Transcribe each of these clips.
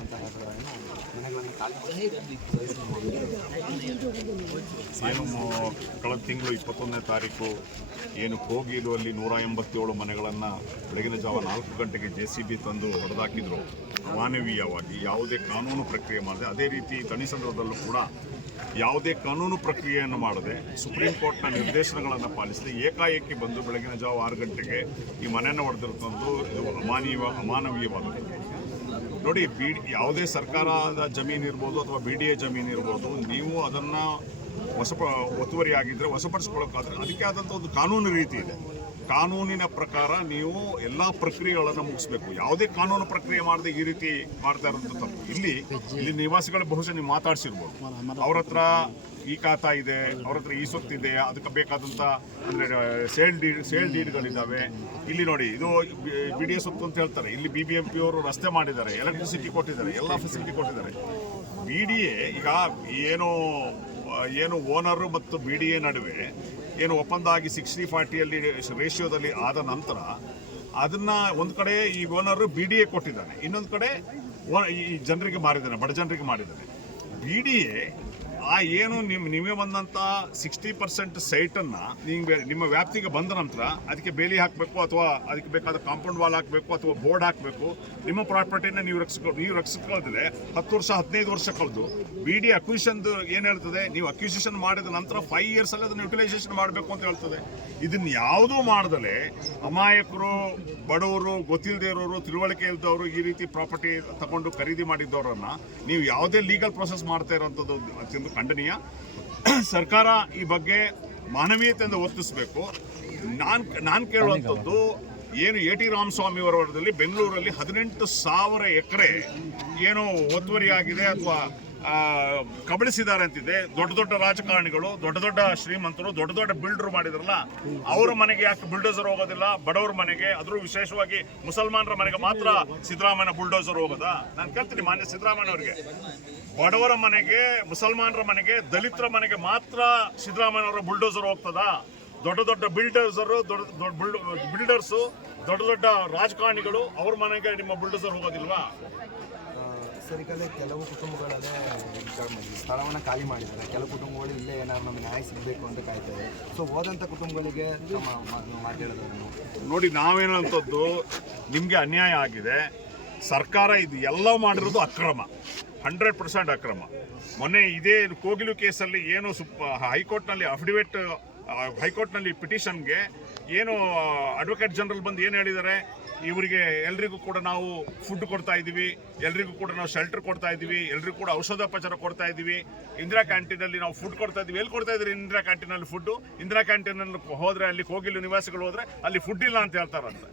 ಇರುವಂತಹ ಮನೆಗಳನ್ನು ಏನು ಕಳೆದ ತಿಂಗಳು 21ನೇ ತಾರೀಕು ಏನು ಕೋಗಿಲುವಲ್ಲಿ 187 ಮನೆಗಳನ್ನು ಬೆಳಗಿನ ಜಾವ 4 ಗಂಟೆಗೆ JCB ತಂದು ಹೊಡೆದಾಕಿದ್ರು. ಅಮಾನವೀಯವಾಗಿ ಯಾವುದೇ ಕಾನೂನು ಪ್ರಕ್ರಿಯೆ ಮಾಡದೆ, ಅದೇ ರೀತಿ ತಣಿಸಂದ್ರದಲ್ಲೂ ಕೂಡ ಯಾವುದೇ ಕಾನೂನು ಪ್ರಕ್ರಿಯೆಯನ್ನು ಮಾಡದೆ ಸುಪ್ರೀಂ ಕೋರ್ಟ್ನ ನಿರ್ದೇಶನಗಳನ್ನು ಪಾಲಿಸದೆ ಏಕಾಏಕಿ ಬಂದು ಬೆಳಗಿನ ಜಾವ 6 ಗಂಟೆಗೆ ಈ ಮನೆಯನ್ನು ಹೊಡೆದಿರ್ತಂದು ಇದು ಅಮಾನವೀಯವಾದದ್ದು. ನೋಡಿ, ಯಾವುದೇ ಸರ್ಕಾರದ ಜಮೀನು ಇರ್ಬೋದು ಅಥವಾ BDA ಜಮೀನು ಇರ್ಬೋದು, ನೀವು ಅದನ್ನು ಒತ್ತುವರಿ ಆಗಿದ್ದರೆ ವಶಪಡಿಸ್ಕೊಳ್ಳೋಕ್ಕಾದ್ರೆ ಅದಕ್ಕೆ ಆದಂಥ ಒಂದು ಕಾನೂನು ರೀತಿ ಇದೆ. ಕಾನೂನಿನ ಪ್ರಕಾರ ನೀವು ಎಲ್ಲ ಪ್ರಕ್ರಿಯೆಗಳನ್ನು ಮುಗಿಸ್ಬೇಕು. ಯಾವುದೇ ಕಾನೂನು ಪ್ರಕ್ರಿಯೆ ಮಾಡದೆ ಈ ರೀತಿ ಮಾಡ್ತಾ ಇರೋದು ತಪ್ಪು. ಇಲ್ಲಿ ನಿವಾಸಿಗಳು ಬಹುಶಃ ನೀವು ಮಾತಾಡ್ಸಿರ್ಬೋದು, ಅವ್ರ ಹತ್ರ ಈ ಖಾತಾ ಇದೆ, ಅವ್ರ ಹತ್ರ ಈ ಸೊತ್ತಿದೆ, ಅದಕ್ಕೆ ಬೇಕಾದಂಥ ಅಂದರೆ ಸೇಲ್ ಡೀಡ್ಗಳಿದ್ದಾವೆ. ಇಲ್ಲಿ ನೋಡಿ, ಇದು BDA ಸೊತ್ತು ಅಂತ ಹೇಳ್ತಾರೆ. ಇಲ್ಲಿ BBMP ಅವರು ರಸ್ತೆ ಮಾಡಿದ್ದಾರೆ, ಎಲೆಕ್ಟ್ರಿಸಿಟಿ ಕೊಟ್ಟಿದ್ದಾರೆ, ಎಲ್ಲ ಫೆಸಿಲಿಟಿ ಕೊಟ್ಟಿದ್ದಾರೆ. BDA ಈಗ ಏನು ಓನರು ಮತ್ತು BDA ನಡುವೆ ಏನು ಒಪ್ಪಂದ ಆಗಿ 60-40 ರೇಷಿಯೋದಲ್ಲಿ ಆದ ನಂತರ ಅದನ್ನ ಒಂದು ಕಡೆ ಈ ಓನರು BDA ಕೊಟ್ಟಿದ್ದಾನೆ, ಇನ್ನೊಂದು ಕಡೆ ಈ ಜನರಿಗೆ ಮಾರಿದ್ದಾನೆ, ಬಡ ಜನರಿಗೆ ಮಾಡಿದ್ದಾನೆ. BDA ಏನು ನಿಮಗೆ ಬಂದಂಥ 60% ಸೈಟನ್ನು ನಿಮ್ಮ ವ್ಯಾಪ್ತಿಗೆ ಬಂದ ನಂತರ ಅದಕ್ಕೆ ಬೇಲಿ ಹಾಕಬೇಕು, ಅಥವಾ ಅದಕ್ಕೆ ಬೇಕಾದ ಕಾಂಪೌಂಡ್ ವಾಲ್ ಹಾಕಬೇಕು, ಅಥವಾ ಬೋರ್ಡ್ ಹಾಕಬೇಕು. ನಿಮ್ಮ ಪ್ರಾಪರ್ಟಿನ ನೀವು ರಕ್ಷಿಸ್ಕೊಳ್ಳೋದಿಲ್ಲ 10 ವರ್ಷ 15 ವರ್ಷ ಕಳೆದು BDA ಅಕ್ವಿಷನ್ ಏನು ಹೇಳ್ತದೆ, ನೀವು ಅಕ್ವಿಸಿಷನ್ ಮಾಡಿದ ನಂತರ 5 ಇಯರ್ಸಲ್ಲಿ ಅದನ್ನು ಯುಟಿಲೈಸೇಷನ್ ಮಾಡಬೇಕು ಅಂತ ಹೇಳ್ತದೆ. ಇದನ್ನು ಯಾವುದೂ ಮಾಡದಲೇ ಅಮಾಯಕರು, ಬಡವರು, ಗೊತ್ತಿಲ್ಲದೆ ಇರೋರು, ತಿಳುವಳಿಕೆ ಇದ್ದವರು ಈ ರೀತಿ ಪ್ರಾಪರ್ಟಿ ತಗೊಂಡು ಖರೀದಿ ಮಾಡಿದ್ದವರನ್ನು ನೀವು ಯಾವುದೇ ಲೀಗಲ್ ಪ್ರೊಸೆಸ್ ಮಾಡ್ತಾ ಇರೋಂಥದ್ದು ಅತ್ಯಂತ ಖಂಡನೀಯ. ಸರ್ಕಾರ ಈ ಬಗ್ಗೆ ಮಾನವೀಯತೆಯಿಂದ ವರ್ತಿಸಬೇಕು. ನಾನು ಕೇಳುವಂಥದ್ದು ಏನು AT ರಾಮಸ್ವಾಮಿ ಅವರವರದಲ್ಲಿ ಬೆಂಗಳೂರಲ್ಲಿ 18,000 ಎಕರೆ ಏನು ಒತ್ತುವರಿಯಾಗಿದೆ ಅಥವಾ ಕಬಳಿಸಿದ್ದಾರೆ ಅಂತಿದೆ. ದೊಡ್ಡ ರಾಜಕಾರಣಿಗಳು, ದೊಡ್ಡ ಶ್ರೀಮಂತರು, ದೊಡ್ಡ ಬಿಲ್ಡರ್ ಮಾಡಿದ್ರಲ್ಲ, ಅವರ ಮನೆಗೆ ಯಾಕೆ ಬುಲ್ಡೋಸರ್ ಹೋಗೋದಿಲ್ಲ? ಬಡವರ ಮನೆಗೆ, ಅದ್ರೂ ವಿಶೇಷವಾಗಿ ಮುಸಲ್ಮಾನರ ಮನೆಗೆ ಮಾತ್ರ ಸಿದ್ದರಾಮಯ್ಯ ಬುಲ್ಡೋಸರ್ ಹೋಗೋದಾ? ನಾನು ಕೇಳ್ತೀನಿ ಮಾನ್ಯ ಸಿದ್ದರಾಮಯ್ಯ ಅವರಿಗೆ, ಬಡವರ ಮನೆಗೆ, ಮುಸಲ್ಮಾನರ ಮನೆಗೆ, ದಲಿತರ ಮನೆಗೆ ಮಾತ್ರ ಸಿದ್ದರಾಮಯ್ಯ ಅವರ ಬುಲ್ಡೋಸರ್ ಹೋಗ್ತದಾ? ದೊಡ್ಡ ಬಿಲ್ಡರ್ಸು, ದೊಡ್ಡ ರಾಜಕಾರಣಿಗಳು, ಅವ್ರ ಮನೆಗೆ ನಿಮ್ಮ ಬುಲ್ಡೋಸರ್ ಹೋಗೋದಿಲ್ವಾ? ಸರಿಕಲ್ಲೇ ಕೆಲವು ಕುಟುಂಬಗಳಲ್ಲೇ ಸ್ಥಳವನ್ನು ಖಾಲಿ ಮಾಡಿದ್ದಾರೆ. ಕೆಲವು ಕುಟುಂಬಗಳು ಇಲ್ಲೇ ಏನಾದ್ರು ನಮಗೆ ನ್ಯಾಯ ಸಿಗಬೇಕು ಅಂತ ಕಾಯ್ತಾರೆ. ಸೊ ಹೋದಂಥ ಕುಟುಂಬಗಳಿಗೆ ಮಾತಾಡೋದನ್ನು ನೋಡಿ, ನಾವೇನಂಥದ್ದು ನಿಮಗೆ ಅನ್ಯಾಯ ಆಗಿದೆ. ಸರ್ಕಾರ ಇದು ಎಲ್ಲ ಮಾಡಿರೋದು ಅಕ್ರಮ, 100% ಅಕ್ರಮ. ಮೊನ್ನೆ ಇದೇ ಕೋಗಿಲು ಕೇಸಲ್ಲಿ ಏನು ಹೈಕೋರ್ಟ್ನಲ್ಲಿ ಪಿಟಿಷನ್ಗೆ ಏನು ಅಡ್ವೊಕೇಟ್ ಜನರಲ್ ಬಂದು ಏನು ಹೇಳಿದ್ದಾರೆ, ಇವರಿಗೆ ಎಲ್ರಿಗೂ ಕೂಡ ನಾವು ಫುಡ್ ಕೊಡ್ತಾ ಇದ್ದೀವಿ, ಎಲ್ರಿಗೂ ಕೂಡ ನಾವು ಶೆಲ್ಟರ್ ಕೊಡ್ತಾ ಇದ್ದೀವಿ, ಎಲ್ರಿಗೂ ಕೂಡ ಔಷಧೋಪಚಾರ ಕೊಡ್ತಾ ಇದ್ದೀವಿ, ಇಂದಿರಾ ಕ್ಯಾಂಟೀನಲ್ಲಿ ನಾವು ಫುಡ್ ಕೊಡ್ತಾ ಇದ್ದೀವಿ. ಎಲ್ಲಿ ಕೊಡ್ತಾ ಇದ್ದೀರಿ ಇಂದಿರಾ ಕ್ಯಾಂಟೀನಲ್ಲಿ ಫುಡ್ಡು? ಇಂದಿರಾ ಕ್ಯಾಂಟೀನಲ್ಲಿ ಹೋದರೆ, ಅಲ್ಲಿ ಕೋಗಿಲು ನಿವಾಸಿಗಳು ಹೋದರೆ ಅಲ್ಲಿ ಫುಡ್ ಇಲ್ಲ ಅಂತ ಹೇಳ್ತಾರಂತೆ.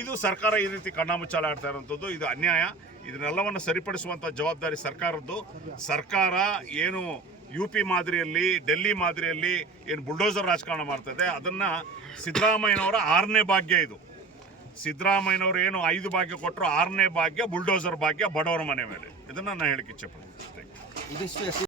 ಇದು ಸರ್ಕಾರ ಈ ರೀತಿ ಕಣ್ಣಾಮುಚ್ಚಾಲೆ ಆಡ್ತಾ ಇರೋಂಥದ್ದು, ಇದು ಅನ್ಯಾಯ. ಇದನ್ನೆಲ್ಲವನ್ನು ಸರಿಪಡಿಸುವಂಥ ಜವಾಬ್ದಾರಿ ಸರ್ಕಾರದ್ದು. ಸರ್ಕಾರ ಏನು UP ಮಾದರಿಯಲ್ಲಿ, ಡೆಲ್ಲಿ ಮಾದರಿಯಲ್ಲಿ ಏನು ಬುಲ್ಡೋಸರ್ ರಾಜಕಾರಣ ಮಾಡ್ತದೆ, ಅದನ್ನು ಸಿದ್ದರಾಮಯ್ಯನವರ 6ನೇ ಭಾಗ್ಯ ಇದು. ಸಿದ್ದರಾಮಯ್ಯನವರು ಏನು 5 ಭಾಗ್ಯ ಕೊಟ್ಟರು, 6ನೇ ಭಾಗ್ಯ ಬುಲ್ಡೋಸರ್ ಭಾಗ್ಯ ಬಡವರ ಮನೆ ಮೇಲೆ. ಇದನ್ನು ನಾನು ಹೇಳಕ್ಕೆ ಇಚ್ಛೆ ಪಡ್ತೀನಿ.